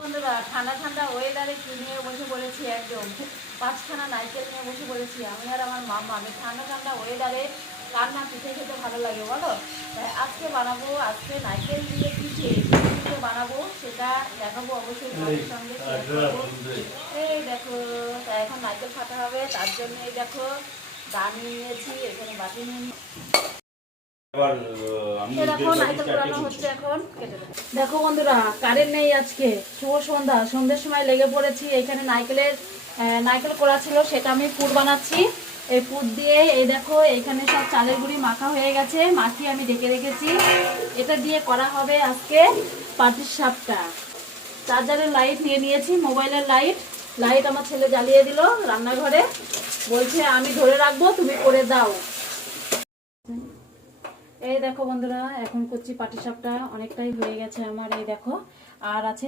বন্ধুরা ঠান্ডা ঠান্ডা ওয়েদারে কিনে বসে পড়েছি, একদম 5খানা নারকেল নিয়ে বসে পড়েছি আমি আর আমার মামা। আমি ঠান্ডা ঠান্ডা ওয়েদারে কার না পিঠে খেতে ভালো লাগে বলো? তাই আজকে বানাবো, আজকে নারকেল দিয়ে পিঠে বানাবো, সেটা দেখাবো অবশ্যই তোমাদের সঙ্গে শেয়ার করবো। এই দেখো, তাই এখন নারকেল ফাটা হবে, তার জন্য এই দেখো দানি নিয়েছি, এখানে বাটি নিয়ে দেখো বন্ধুরা, কারেন্ট নেই আজকে, শুভ সন্ধ্যা, সন্ধ্যের সময় লেগে পড়েছি। এখানে নারকেল কোড়া ছিল, সেটা আমি পুর বানাচ্ছি। এই পুর দিয়ে এই দেখো এখানে সব চালের গুঁড়ি মাখা হয়ে গেছে, মাখিয়ে আমি ঢেকে রেখেছি। এটা দিয়ে করা হবে আজকে পাটিসাপটা। চার্জারের লাইট নিয়ে নিয়েছি, মোবাইলের লাইট আমার ছেলে জ্বালিয়ে দিল রান্নাঘরে, বলছে আমি ধরে রাখবো, তুমি করে দাও। এই দেখো বন্ধুরা, এখন করছি পাটিসাপটা, অনেকটাই হয়ে গেছে আমার, এই দেখো আর আছে